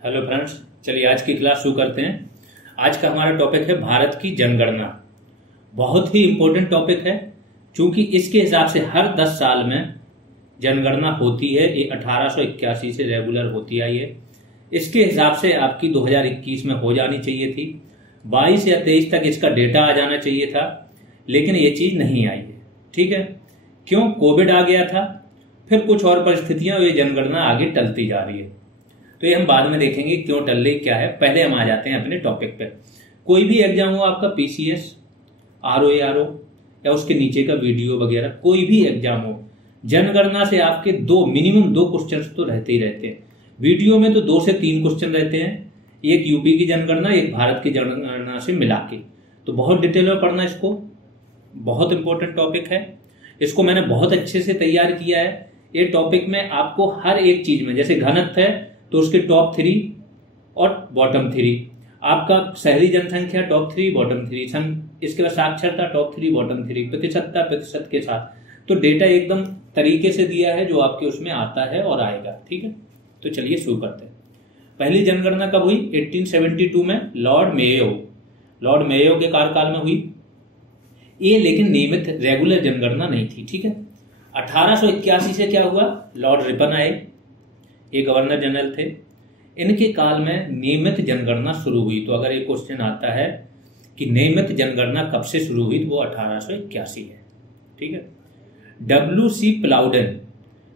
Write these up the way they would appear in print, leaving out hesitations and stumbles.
Hello friends, चलिए आज की क्लास शुरू करते हैं। आज का हमारा टॉपिक है भारत की जनगणना। बहुत ही इम्पोर्टेंट टॉपिक है क्योंकि इसके हिसाब से हर 10 साल में जनगणना होती है। ये 1881 से रेगुलर होती आई है। इसके हिसाब से आपकी 2021 में हो जानी चाहिए थी। 22 या 23 तक इसका डेटा आ जाना चाहिए था, लेकिन ये चीज़ नहीं आई है। ठीक है, क्यों? कोविड आ गया था, फिर कुछ और परिस्थितियां, ये जनगणना आगे टलती जा रही है। तो ये हम बाद में देखेंगे क्यों टल रही क्या है। पहले हम आ जाते हैं अपने टॉपिक पे। कोई भी एग्जाम हो आपका, पीसीएस, आरओ या उसके नीचे का वीडियो वगैरह, कोई भी एग्जाम हो, जनगणना से आपके मिनिमम दो क्वेश्चन तो रहते ही रहते हैं। वीडियो में तो 2 से 3 क्वेश्चन रहते हैं, एक यूपी की जनगणना, एक भारत की जनगणना से मिला के। तो बहुत डिटेल में पढ़ना इसको, बहुत इंपॉर्टेंट टॉपिक है। इसको मैंने बहुत अच्छे से तैयार किया है। ये टॉपिक में आपको हर एक चीज में, जैसे घनत्व है तो उसके टॉप 3 और बॉटम 3, आपका शहरी जनसंख्या टॉप 3 बॉटम 3, इसके बाद साक्षरता टॉप 3 बॉटम 3, प्रतिशत के साथ। तो डेटा एकदम तरीके से दिया है जो आपके उसमें आता है और आएगा। ठीक है, तो चलिए शुरू करते हैं। पहली जनगणना कब हुई? 1872 में लॉर्ड मेयो के कार्यकाल में हुई ये, लेकिन नियमित रेगुलर जनगणना नहीं थी। ठीक है, 1881 से क्या हुआ? लॉर्ड रिपन आए, ये गवर्नर जनरल थे। इनके काल में नियमित जनगणना शुरू हुई। तो अगर एक क्वेश्चन आता है कि नियमित जनगणना कब से शुरू हुई, तो वो 1881 है। ठीक है, WC प्लाउडेन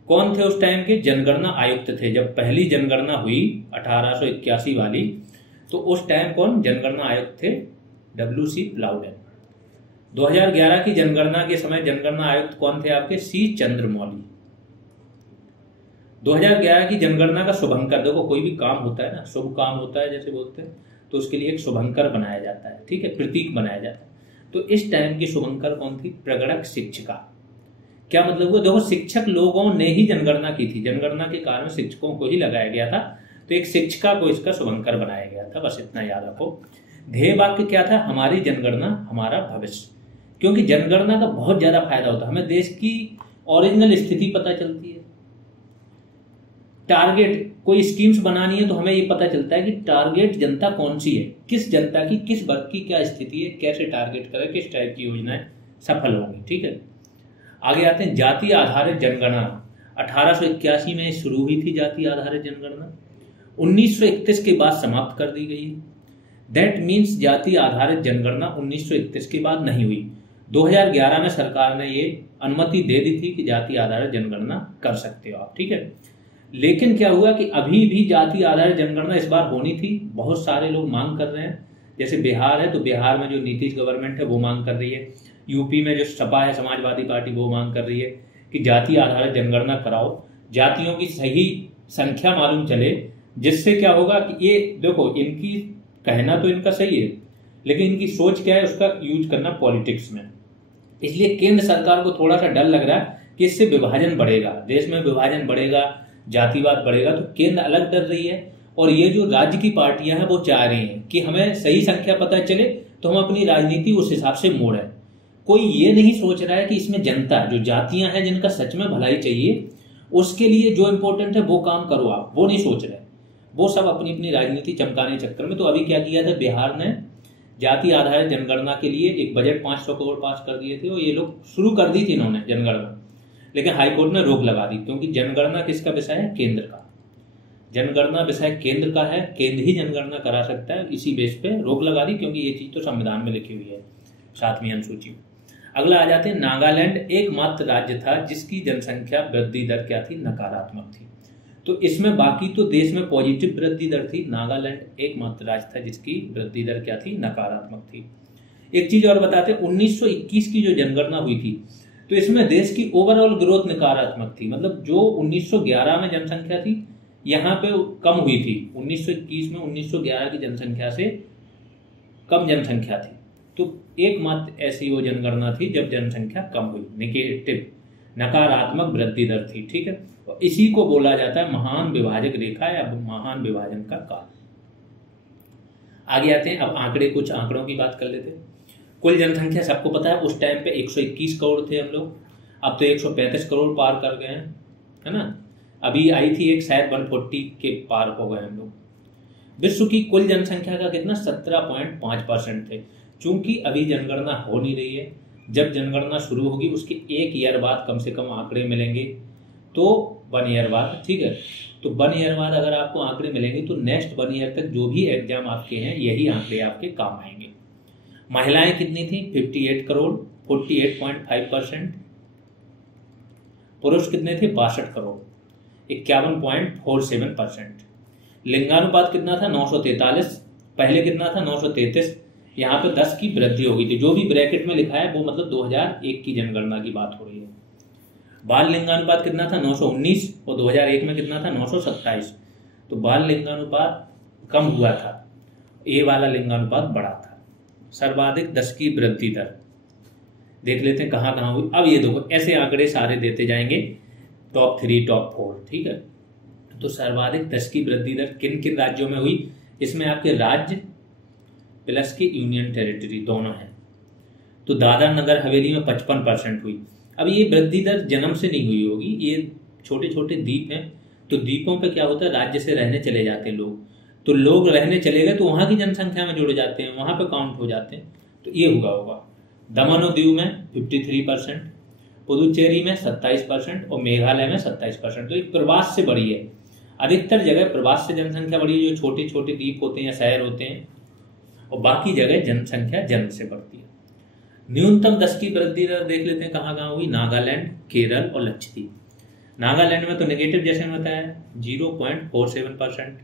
कौन थे? उस टाइम के जनगणना आयुक्त थे। जब पहली जनगणना हुई 1881 वाली, तो उस टाइम कौन जनगणना आयुक्त थे? WC प्लाउडेन। 2011 की जनगणना के समय जनगणना आयुक्त कौन थे आपके? C चंद्रमौली। 2011 की जनगणना का शुभंकर, देखो कोई भी काम होता है ना, शुभ काम होता है जैसे बोलते हैं, तो उसके लिए एक शुभंकर बनाया जाता है। ठीक है, प्रतीक बनाया जाता है। तो इस टाइम की शुभंकर कौन थी? प्रगणक शिक्षिका। क्या मतलब हुआ? देखो, शिक्षक लोगों ने ही जनगणना की थी, जनगणना के कारण शिक्षकों को ही लगाया गया था, तो एक शिक्षिका को इसका शुभंकर बनाया गया था। बस इतना याद रखो। ध्येय वाक्य क्या था? हमारी जनगणना हमारा भविष्य। क्योंकि जनगणना का बहुत ज्यादा फायदा होता है, हमें देश की ओरिजिनल स्थिति पता चलती है। टारगेट, कोई स्कीम्स बनानी है तो हमें ये पता चलता है कि टारगेट जनता कौन सी है, किस जनता की, किस वर्ग की क्या स्थिति है, कैसे टारगेट करें, किस टाइप की योजनाएं सफल होंगी। ठीक है, आगे आते हैं जाति आधारित जनगणना। 1881 में शुरू हुई थी जाति आधारित जनगणना, 1931 के बाद समाप्त कर दी गई है। दैट मीन्स जाति आधारित जनगणना 1931 के बाद नहीं हुई। 2011 में सरकार ने ये अनुमति दे दी थी कि जाति आधारित जनगणना कर सकते हो आप। ठीक है, लेकिन क्या हुआ कि अभी भी जाति आधारित जनगणना इस बार होनी थी। बहुत सारे लोग मांग कर रहे हैं। जैसे बिहार है, तो बिहार में जो नीतीश गवर्नमेंट है वो मांग कर रही है। यूपी में जो सपा है, समाजवादी पार्टी, वो मांग कर रही है कि जाति आधारित जनगणना कराओ, जातियों की सही संख्या मालूम चले। जिससे क्या होगा कि ये देखो, इनकी कहना तो इनका सही है, लेकिन इनकी सोच क्या है, उसका यूज करना पॉलिटिक्स में। इसलिए केंद्र सरकार को थोड़ा सा डर लग रहा है कि इससे विभाजन बढ़ेगा, देश में विभाजन बढ़ेगा, जातिवाद बढ़ेगा। तो केंद्र अलग डर रही है, और ये जो राज्य की पार्टियां हैं वो चाह रही हैं कि हमें सही संख्या पता चले तो हम अपनी राजनीति उस हिसाब से मोड़ें। कोई ये नहीं सोच रहा है कि इसमें जनता, जो जातियां हैं जिनका सच में भलाई चाहिए, उसके लिए जो इंपॉर्टेंट है वो काम करो आप, वो नहीं सोच रहे। वो सब अपनी अपनी राजनीति चमकाने चक्कर में। तो अभी क्या किया था, बिहार ने जाति आधारित जनगणना के लिए एक बजट 500 करोड़ पास कर दिए थे, और ये लोग शुरू कर दी थी इन्होंने जनगणना, लेकिन हाईकोर्ट ने रोक लगा दी। क्योंकि जनगणना किसका विषय है? केंद्र का। जनगणना विषय केंद्र का है, केंद्र ही जनगणना करा सकता है। इसी बेस पे रोक लगा दी, क्योंकि ये चीज तो संविधान में लिखी हुई है, 7वीं अनुसूची में। अगला आ जाते हैं, नागालैंड एकमात्र राज्य था जिसकी जनसंख्या वृद्धि दर क्या थी? नकारात्मक थी। तो इसमें बाकी तो देश में पॉजिटिव वृद्धि दर थी, नागालैंड एकमात्र राज्य था जिसकी वृद्धि दर क्या थी? नकारात्मक थी। एक चीज और बताते हैं, 1921 की जो जनगणना हुई थी, तो इसमें देश की ओवरऑल ग्रोथ नकारात्मक थी। मतलब जो 1911 में जनसंख्या थी, यहाँ पे कम हुई थी। 1921 में 1911 की जनसंख्या से कम जनसंख्या थी। तो एकमात्र ऐसी वो जनगणना थी जब जनसंख्या कम हुई, नेगेटिव, नकारात्मक वृद्धि दर थी। ठीक है, और इसी को बोला जाता है महान विभाजक रेखा या महान विभाजन का काल। आगे आते हैं, अब कुछ आंकड़ों की बात कर लेते हैं। कुल जनसंख्या सबको पता है, उस टाइम पे 121 करोड़ थे हम लोग, अब तो 135 करोड़ पार कर गए हैं, है ना। अभी आई थी एक, शायद 140 के पार हो गए हम लोग। विश्व की कुल जनसंख्या का कितना 17.5% थे। चूंकि अभी जनगणना हो नहीं रही है, जब जनगणना शुरू होगी उसके 1 ईयर बाद कम से कम आंकड़े मिलेंगे, तो 1 ईयर बाद, ठीक है, तो 1 ईयर बाद अगर आपको आंकड़े मिलेंगे तो नेक्स्ट 1 ईयर तक जो भी एग्जाम आपके हैं यही आंकड़े आपके काम आएंगे। महिलाएं कितनी थी? 58 करोड़, 48.5%। पुरुष कितने थे? 62 करोड़, 51.47%। लिंगानुपात कितना था? 943। पहले कितना था? 933। यहाँ पे 10 की वृद्धि हो गई थी। जो भी ब्रैकेट में लिखा है वो मतलब 2001 की जनगणना की बात हो रही है। बाल लिंगानुपात कितना था? 919, और 2001 में कितना था? 927। तो बाल लिंगानुपात कम हुआ था, ए वाला लिंगानुपात बढ़ा था। सर्वाधिक 10 की वृद्धि दर देख लेते हैं कहाँ कहाँ हुई। अब ये देखो, ऐसे आंकड़े सारे देते जाएंगे, टॉप 3 टॉप 4, ठीक है। तो सर्वाधिक 10 की वृद्धि दर किन किन राज्यों में हुई? इसमें आपके राज्य प्लस के यूनियन टेरिटरी दोनों हैं। तो दादरा नगर हवेली में 55% हुई। अब ये वृद्धि दर जन्म से नहीं हुई होगी, ये छोटे छोटे द्वीप हैं, तो द्वीपों पे क्या होता है, राज्य से रहने चले जाते हैं लोग, तो लोग रहने चले गए तो वहां की जनसंख्या में जुड़ जाते हैं, वहां पे काउंट हो जाते हैं, तो ये हुआ होगा। दमन और दीव में 53%, पुदुचेरी में 27% और मेघालय में 27%। तो एक प्रवास से बढ़ी है, अधिकतर जगह प्रवास से जनसंख्या बढ़ी है, जो छोटे छोटे द्वीप होते हैं या शहर होते हैं, और बाकी जगह जनसंख्या जन्म से बढ़ती है। न्यूनतम 10 की वृद्धि दर देख लेते हैं कहाँ कहाँ हुई। नागालैंड, केरल और लक्षद्वीप। नागालैंड में तो नेगेटिव जैसे में बताया 0.47%,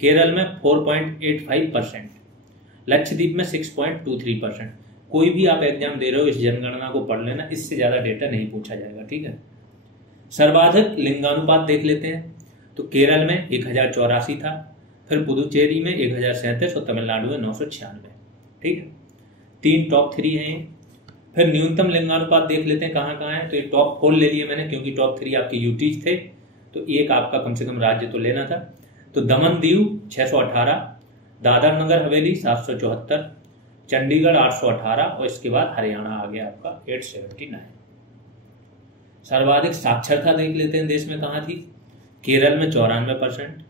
केरल में 4.85%, लक्षद्वीप में 6.23%। कोई भी आप एग्जाम दे रहे हो इस जनगणना को पढ़ लेना, इससे ज्यादा डेटा नहीं पूछा जाएगा, ठीक है। सर्वाधिक लिंगानुपात देख लेते हैं, तो केरल में 1084 था, फिर पुदुचेरी में 1037 और तमिलनाडु में 996, ठीक है। 3 टॉप 3 हैं। फिर न्यूनतम लिंगानुपात देख लेते हैं कहाँ कहाँ है। तो ये टॉप 4 ले लिए मैंने, क्योंकि टॉप 3 आपके यूटीज थे, तो एक आपका कम से कम राज्य तो लेना था। तो दमन दीव 618, दादरा नगर हवेली 774, चंडीगढ़ 818 और इसके बाद हरियाणा आ गया आपका 879। सर्वाधिक साक्षरता देख लेते हैं देश में कहाँ थी। केरल में 94%,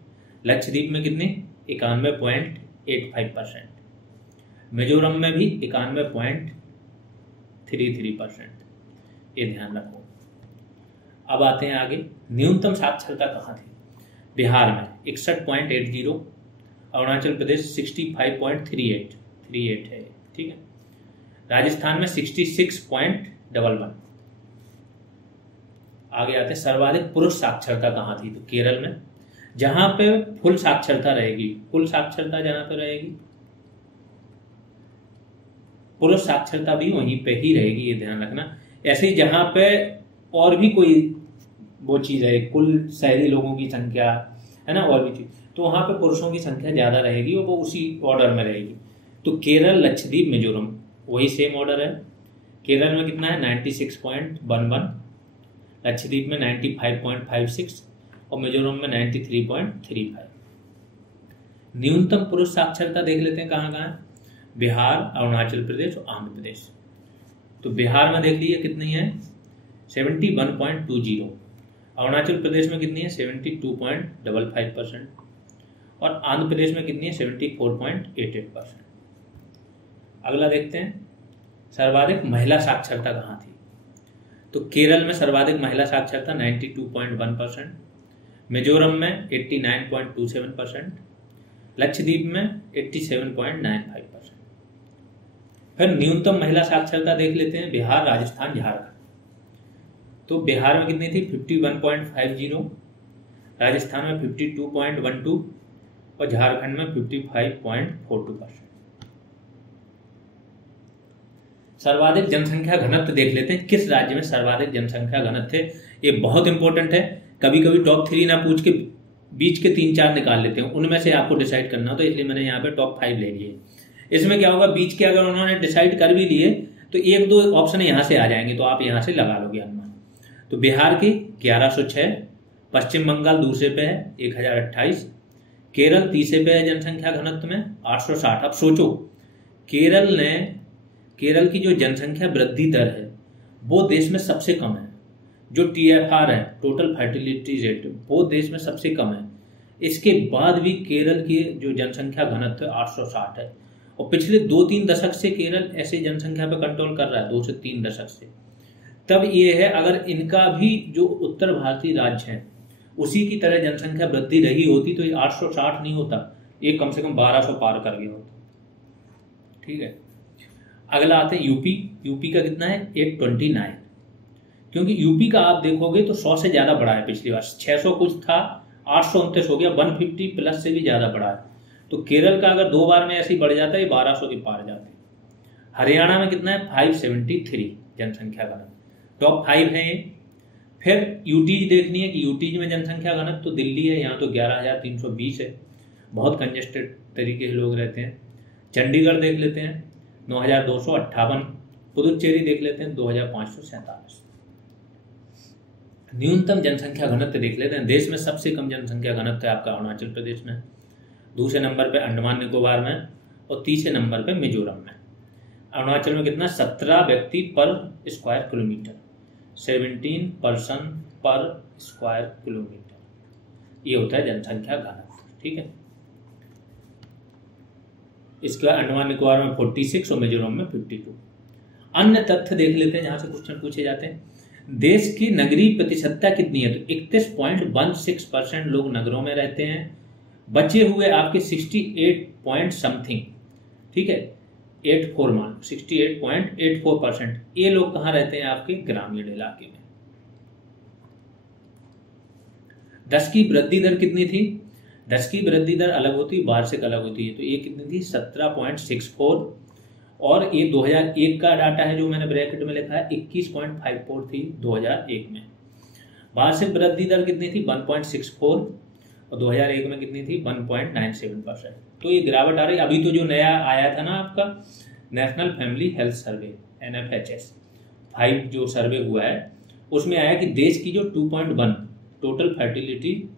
लक्षद्वीप में कितने 91.85%, मिजोरम में भी 91.33%। ये ध्यान रखो। अब आते हैं आगे, न्यूनतम साक्षरता कहाँ थी। बिहार में 61.80, अरुणाचल प्रदेश 65.38 है, ठीक है। राजस्थान में 66.11। आगे आते हैं, सर्वाधिक पुरुष साक्षरता कहाँ थी। तो केरल में, जहां पे फुल साक्षरता रहेगी, कुल साक्षरता जहां पे रहेगी, पुरुष साक्षरता भी वहीं पे ही रहेगी, ये ध्यान रखना। ऐसे ही जहां पे और भी कोई वो चीज है, कुल शहरी लोगों की संख्या है ना, और भी चीज, तो वहां पे पुरुषों की संख्या ज्यादा रहेगी और वो उसी ऑर्डर में रहेगी। तो केरल, लक्षद्वीप, मिजोरम वही सेम ऑर्डर है। केरल में कितना है 96.11, लक्षद्वीप में 95.56 और मिजोरम में 93.35। न्यूनतम पुरुष साक्षरता देख लेते हैं कहाँ कहाँ है। बिहार, अरुणाचल प्रदेश और आंध्र प्रदेश। तो बिहार में देख लीजिए कितनी है 71.20, अरुणाचल प्रदेश में कितनी है 72.55% और आंध्र प्रदेश में कितनी है 74.88%। अगला देखते हैं, सर्वाधिक महिला साक्षरता कहाँ थी। तो केरल में सर्वाधिक महिला साक्षरता 92.1%, मिजोरम में 89.27%, लक्षद्वीप में 87.95%। फिर न्यूनतम महिला साक्षरता देख लेते हैं, बिहार, राजस्थान, झारखंड। तो बिहार में कितनी थी 51.50, राजस्थान में 52.12 और झारखंड में 55.42%। सर्वाधिक जनसंख्या घनत्व देख लेते हैं, किस राज्य में सर्वाधिक जनसंख्या घनत्व थे। ये बहुत इंपॉर्टेंट है, कभी कभी टॉप 3 ना पूछ के बीच के 3-4 निकाल लेते हैं, उनमें से आपको डिसाइड करना हो, तो इसलिए मैंने यहाँ पे टॉप 5 ले लिए। इसमें क्या होगा, बीच के अगर उन्होंने डिसाइड कर भी लिए तो 1-2 ऑप्शन यहाँ से आ जाएंगे, तो आप यहाँ से लगा लोगे अनुमान। तो बिहार की 1106, पश्चिम बंगाल दूसरे पे है 1028, केरल तीसरे पे है जनसंख्या घनत्व में 860। अब सोचो केरल की जो जनसंख्या वृद्धि दर है वो देश में सबसे कम है, जो TFR है, टोटल फर्टिलिटी रेट, वो देश में सबसे कम है, इसके बाद भी केरल की जो जनसंख्या घनत्व 860 है, और पिछले 2-3 दशक से केरल ऐसे जनसंख्या पे कंट्रोल कर रहा है, 2 से 3 दशक से। तब ये है, अगर इनका भी जो उत्तर भारतीय राज्य हैं उसी की तरह जनसंख्या वृद्धि रही होती तो ये 860 नहीं होता, ये कम से कम 1200 पार कर गया होता। ठीक है, अगला आते हैं यूपी। यूपी का कितना है? 829। क्योंकि यूपी का आप देखोगे तो 100 से ज्यादा बढ़ा है, पिछली बार 600 कुछ था, 829 हो गया, 150 प्लस से भी ज्यादा बढ़ा है। तो केरल का अगर 2 बार में ऐसे ही बढ़ जाता है, ये 1200 के पार जाते हैं। हरियाणा में कितना है? 573 जनसंख्या घनत्व, टॉप 5 है ये। फिर यूटीज देखनी है कि यूटीज में जनसंख्या घनत्व तो दिल्ली है, यहाँ तो 11,320 है, बहुत कंजेस्टेड तरीके से लोग रहते हैं। चंडीगढ़ देख लेते हैं 9,258, पुदुचेरी देख लेते हैं 2,547। न्यूनतम जनसंख्या घनत्व देख लेते हैं। देश में सबसे कम जनसंख्या घनत्व है आपका अरुणाचल प्रदेश में, दूसरे नंबर पे अंडमान निकोबार में, और तीसरे नंबर पे मिजोरम में। अरुणाचल में कितना? 17 व्यक्ति पर स्क्वायर किलोमीटर, 17 पर्सन पर स्क्वायर किलोमीटर, ये होता है जनसंख्या घनत्व। ठीक है, इसके बाद अंडमान निकोबार में 46 और मिजोरम में 52। अन्य तथ्य देख लेते हैं जहां से क्वेश्चन पूछे जाते हैं। देश की नगरीय प्रतिशतता कितनी है? तो 31.16% लोग नगरों में रहते हैं, बचे हुए आपके 68 पॉइंट समथिंग, ठीक है, 84 मान 68.84%, ये लोग कहाँ रहते हैं? आपके ग्रामीण इलाके में। 10 की वृद्धि दर कितनी थी? 10 की वृद्धि दर अलग होती है, वार्षिक अलग होती है। तो ये कितनी थी? 17.64, और ये 2001 का डाटा है जो मैंने ब्रैकेट में लिखा है, 21.54 थी 2001 में। वार्षिक वृद्धि दर कितनी थी? 1.64, और 2001 में कितनी थी? 1.97%। तो ये गिरावट आ रही। अभी तो जो नया आया था ना आपका national family health survey NFHS 5 जो सर्वे हुआ है, उसमें आया कि देश की जो 2.1 टोटल फर्टिलिटी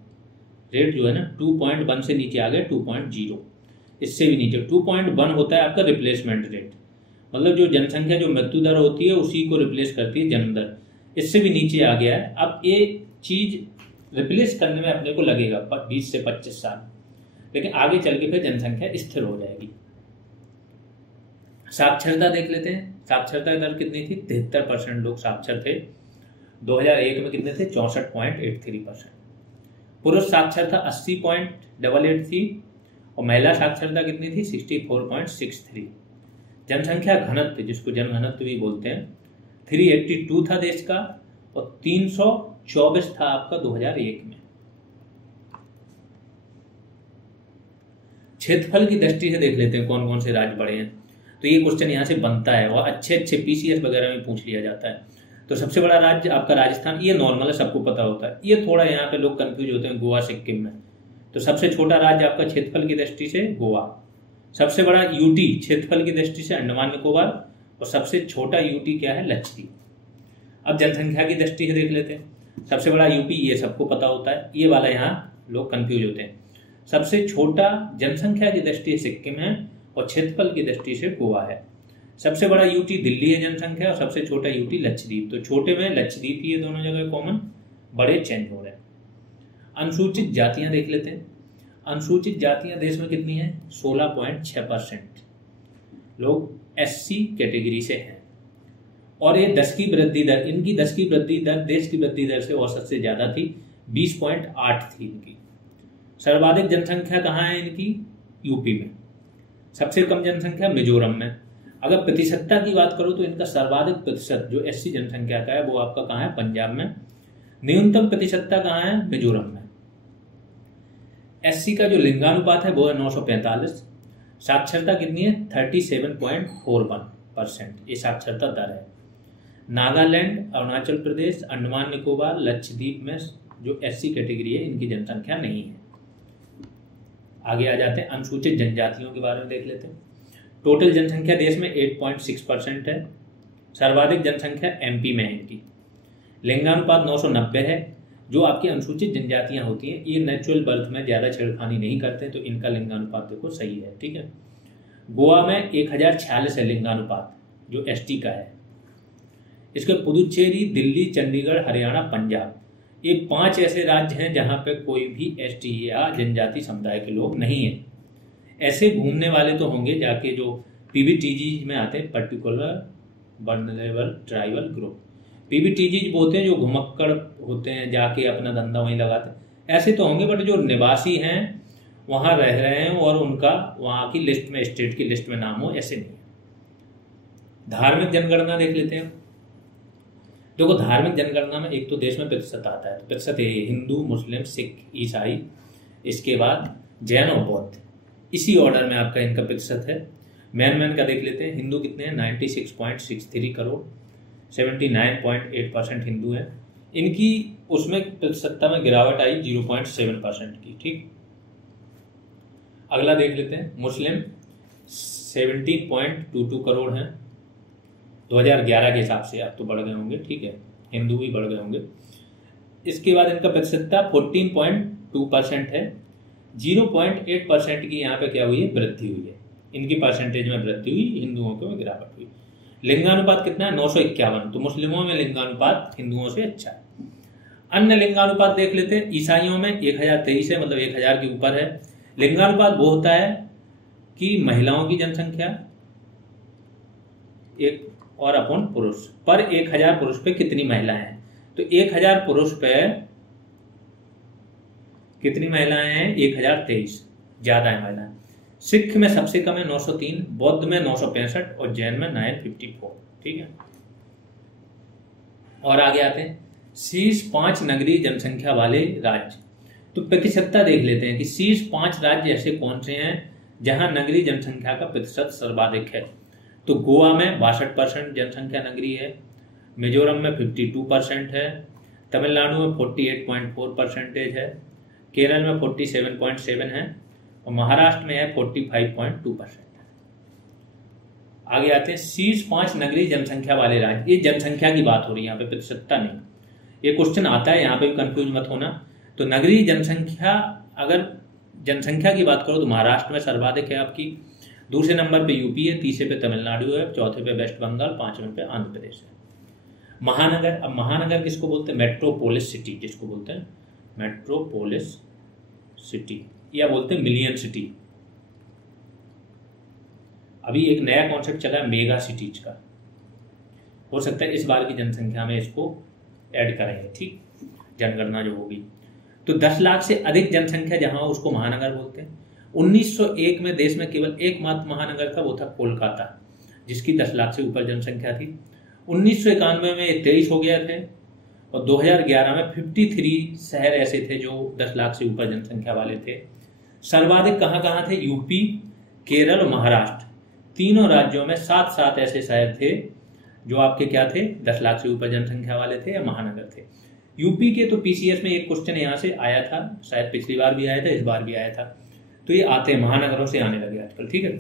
रेट जो है ना 2.1 से नीचे आ गया 2.0, इससे भी नीचे। 2.1 होता है आपका रिप्लेसमेंट रेट, मतलब जो जनसंख्या जो मृत्यु दर होती है उसी को रिप्लेस करती है जन्म दर, इससे भी नीचे आ गया है। अब ये चीज रिप्लेस करने में अपने को लगेगा 20 से 25 साल, लेकिन आगे चल के फिर जनसंख्या स्थिर हो जाएगी। साक्षरता देख लेते हैं। साक्षरता दर कितनी थी? 73% लोग साक्षर थे। 2001 में कितने थे? 64.83%। पुरुष साक्षरता 80.88 थी, और महिला साक्षरता कितनी थी? 64.63। जनसंख्या घनत्व, जिसको जनघनत्व भी बोलते हैं, 382 था देश का, और 324 था आपका 2001 में। क्षेत्रफल की दृष्टि से देख लेते हैं कौन कौन से राज्य बड़े हैं। तो ये क्वेश्चन यहाँ से बनता है, और अच्छे PCS वगैरह में पूछ लिया जाता है। तो सबसे बड़ा राज्य आपका राजस्थान, ये नॉर्मल है, सबको पता होता है। ये थोड़ा यहाँ पे लोग कंफ्यूज होते हैं गोवा सिक्किम में। तो सबसे छोटा राज्य आपका क्षेत्रफल की दृष्टि से गोवा, सबसे बड़ा यूटी क्षेत्रफल की दृष्टि से अंडमान निकोबार, और सबसे छोटा यूटी क्या है? लक्षद्वीप। अब जनसंख्या की दृष्टि से देख लेते हैं। सबसे बड़ा यूपी, ये सबको पता होता है, ये वाला यहाँ लोग कंफ्यूज होते हैं। सबसे छोटा जनसंख्या की दृष्टि से सिक्किम है, और क्षेत्रफल की दृष्टि से गोवा है। सबसे बड़ा यूटी दिल्ली है जनसंख्या, और सबसे छोटा यूटी लक्षद्वीप। तो छोटे में लक्षद्वीप ही ये दोनों जगह कॉमन, बड़े चेंज हो रहे हैं। अनुसूचित जातियां देख लेते हैं। अनुसूचित जातियां देश में कितनी है? 16.6% लोग SC कैटेगरी से हैं, और ये 10 की वृद्धि दर, इनकी 10 की वृद्धि दर देश की वृद्धि दर से औसत से ज्यादा थी, 20.8 थी इनकी। सर्वाधिक जनसंख्या कहाँ है इनकी? यूपी में। सबसे कम जनसंख्या मिजोरम में। अगर प्रतिशतता की बात करो तो इनका सर्वाधिक प्रतिशत जो SC जनसंख्या का है वो आपका कहाँ है? पंजाब में। न्यूनतम प्रतिशतता कहाँ है? मिजोरम में। SC का जो लिंगानुपात है वो है 945। साक्षरता कितनी है? 37.41%, ये साक्षरता दर है। नागालैंड, अरुणाचल प्रदेश, अंडमान निकोबार, लक्षद्वीप में जो SC कैटेगरी है इनकी जनसंख्या नहीं है। आगे आ जाते हैं, अनुसूचित जनजातियों के बारे में देख लेते हैं। टोटल जनसंख्या देश में 8.6% है। सर्वाधिक जनसंख्या MP में है इनकी। लिंगानुपात 990 है। जो आपकी अनुसूचित जनजातियां होती हैं ये नेचुरल बर्थ में ज़्यादा छेड़खानी नहीं करते, तो इनका लिंगानुपात देखो सही है, ठीक है। गोवा में 1046 है लिंगानुपात जो ST का है। इसके पुदुचेरी, दिल्ली, चंडीगढ़, हरियाणा, पंजाब, ये 5 ऐसे राज्य हैं जहां पे कोई भी एसटी या जनजाति समुदाय के लोग नहीं है। ऐसे घूमने वाले तो होंगे जाके जो पीबीटीजी में आते हैं, पर्टिकुलर वल्नरेबल ट्राइबल ग्रुप। पीबीटीजी बोलते हैं जो घुमक्कड़ होते हैं, जाके अपना धंधा वहीं लगाते हैं, ऐसे तो होंगे। बट जो निवासी हैं, वहां रह रहे हैं और उनका वहां की लिस्ट में, स्टेट की लिस्ट में नाम हो, ऐसे नहीं है। धार्मिक जनगणना देख लेते हैं। देखो, धार्मिक जनगणना में एक तो देश में प्रतिशत आता है, तो प्रतिशत है हिंदू, मुस्लिम, सिख, ईसाई, इसके बाद जैन और बौद्ध, इसी ऑर्डर में आपका इनका प्रतिशत है। मैन का देख लेते हैं। हिंदू कितने हैं? 96.63 करोड़, 79.8% हिंदू है। इनकी उसमें प्रतिशतता में गिरावट आई 0.7% की। ठीक, अगला देख लेते हैं। मुस्लिम 17.22 करोड़ हैं 2011 के हिसाब से, अब तो बढ़ गए होंगे। ठीक है, हिंदू भी बढ़ गए होंगे। इसके बाद इनका प्रतिशतता 14.2% है। 0.8% की यहाँ पे क्या हुई है? वृद्धि हुई है। इनकी परसेंटेज में वृद्धि हुई, हिंदुओं को में गिरावट हुई। लिंगानुपात कितना है? 951। तो मुस्लिमों में लिंगानुपात हिंदुओं से अच्छा है। अन्य लिंगानुपात देख लेते हैं। ईसाइयों में 1023 है, मतलब 1000 के ऊपर है। लिंगानुपात वो होता है कि महिलाओं की जनसंख्या एक और अपन पुरुष पर 1000 पुरुष पे कितनी महिलाएं हैं। तो 1000 पुरुष पे कितनी महिलाएं हैं? 1023, ज्यादा है महिलाएं। सिख में सबसे कम है 903, बौद्ध में 965 और जैन में 954। ठीक है, और आगे आते हैं शीर्ष 5 नगरीय जनसंख्या वाले राज्य। तो प्रतिशतता देख लेते हैं कि शीर्ष 5 राज्य ऐसे कौन से हैं जहां नगरीय जनसंख्या का प्रतिशत सर्वाधिक है। तो गोवा में 62% जनसंख्या नगरीय है, मिजोरम में 52% है, तमिलनाडु में 48.4% है, केरल में 47.7 है और महाराष्ट्र में है 45.2%। आगे आते हैं शीर्ष 5 नगरीय जनसंख्या वाले राज्य। ये जनसंख्या की बात हो रही है, यहाँ पे प्रतिशतता नहीं। ये क्वेश्चन आता है, यहाँ पे भी कंफ्यूज मत होना। तो नगरीय जनसंख्या, अगर जनसंख्या की बात करो तो महाराष्ट्र में सर्वाधिक है आपकी, दूसरे नंबर पे यूपी है, तीसरे पे तमिलनाडु है, चौथे पे वेस्ट बंगाल, पांचवें पे आंध्र प्रदेश है। महानगर, अब महानगर किसको बोलते हैं? मेट्रोपोलिस सिटी जिसको बोलते हैं, मेट्रोपोलिस सिटी या बोलते हैं मिलियन सिटी। अभी एक नया कॉन्सेप्ट चला है मेगा सिटीज का, हो सकता है इस बार की जनसंख्या में इसको ऐड करेंगे। ठीक, जनगणना जो होगी तो 10 लाख से अधिक जनसंख्या जहां हो उसको महानगर बोलते हैं। 1901 में देश में केवल एकमात्र महानगर था, वो था कोलकाता, जिसकी 10 लाख से ऊपर जनसंख्या थी। 1991 में ये 23 हो गए थे और 2011 में 53 शहर ऐसे थे जो 10 लाख से ऊपर जनसंख्या वाले थे। सर्वाधिक कहाँ थे? यूपी, केरल और महाराष्ट्र, तीनों राज्यों में 7 ऐसे शहर थे जो आपके क्या थे? 10 लाख से ऊपर जनसंख्या वाले थे या महानगर थे। यूपी के तो पीसीएस में एक क्वेश्चन यहाँ से आया था, शायद पिछली बार भी आया था, इस बार भी आया था। तो ये आते हैं, महानगरों से आने लगे आजकल। ठीक है,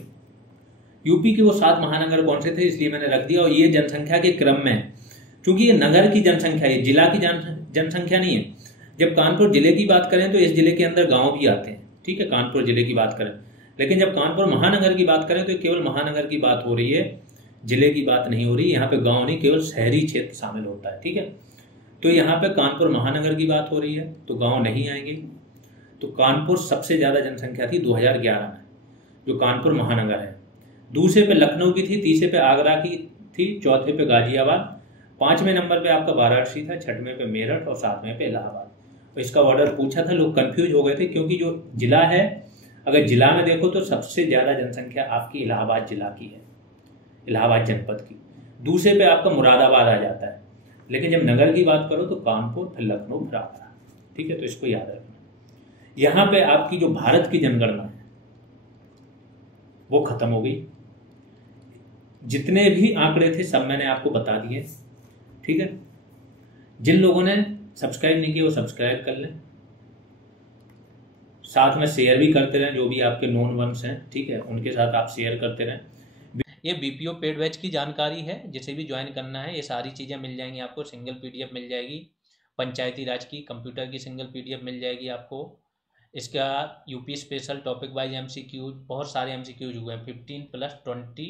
यूपी के वो 7 महानगर कौन से थे इसलिए मैंने रख दिया, और ये जनसंख्या के क्रम में है, क्योंकि ये नगर की जनसंख्या है, जिला की जनसंख्या नहीं है। जब कानपुर जिले की बात करें तो इस जिले के अंदर गांव भी आते हैं। ठीक है, कानपुर जिले की बात करें, लेकिन जब कानपुर महानगर की बात करें तो केवल महानगर की बात हो रही है, जिले की बात नहीं हो रही। यहाँ पे गांव नहीं, केवल शहरी क्षेत्र शामिल होता है। ठीक है, तो यहाँ पे कानपुर महानगर की बात हो रही है तो गांव नहीं आएंगे। तो कानपुर सबसे ज्यादा जनसंख्या थी 2011 में, जो कानपुर महानगर है। दूसरे पे लखनऊ की थी, तीसरे पे आगरा की थी, चौथे पे गाजियाबाद, 5वें नंबर पे आपका वाराणसी था, 6वें पे मेरठ और 7वें पे इलाहाबाद। तो इसका ऑर्डर पूछा था, लोग कंफ्यूज हो गए थे, क्योंकि जो जिला है, अगर जिला में देखो तो सबसे ज्यादा जनसंख्या आपकी इलाहाबाद जिला की है, इलाहाबाद जनपद की। दूसरे पे आपका मुरादाबाद आ जाता है, लेकिन जब नगर की बात करो तो कानपुर, फिर लखनऊ, फिर आगरा। ठीक है, तो इसको याद रखना। यहां पे आपकी जो भारत की जनगणना है वो खत्म हो गई। जितने भी आंकड़े थे सब मैंने आपको बता दिए। ठीक है, जिन लोगों ने सब्सक्राइब नहीं किया वो सब्सक्राइब कर लें, साथ में शेयर भी करते रहें, जो भी आपके नोन वंस हैं। ठीक है, उनके साथ आप शेयर करते रहें। ये बीपीओ पेड बैच की जानकारी है, जिसे भी ज्वाइन करना है ये सारी चीज़ें मिल जाएंगी आपको। सिंगल पीडीएफ मिल जाएगी, पंचायती राज की, कंप्यूटर की सिंगल पीडीएफ मिल जाएगी आपको। इसका UP special topic wise MCQs, बहुत सारे एमसीक्यूज हुए हैं, 15 + 20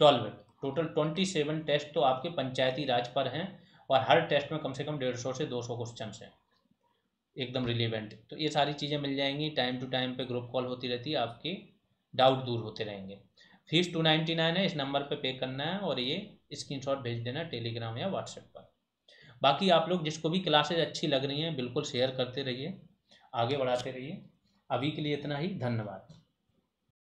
12 टोटल 27 टेस्ट तो आपके पंचायती राज पर हैं, और हर टेस्ट में कम से कम 150 से 200 क्वेश्चन हैं। एकदम रिलेवेंट। तो ये सारी चीज़ें मिल जाएंगी, टाइम टू टाइम पे ग्रुप कॉल होती रहती है, आपके डाउट दूर होते रहेंगे। फीस 299 है, इस नंबर पे पे करना है और ये स्क्रीनशॉट भेज देना टेलीग्राम या व्हाट्सएप पर। बाकी आप लोग जिसको भी क्लासेज अच्छी लग रही हैं बिल्कुल शेयर करते रहिए, आगे बढ़ाते रहिए। अभी के लिए इतना ही, धन्यवाद।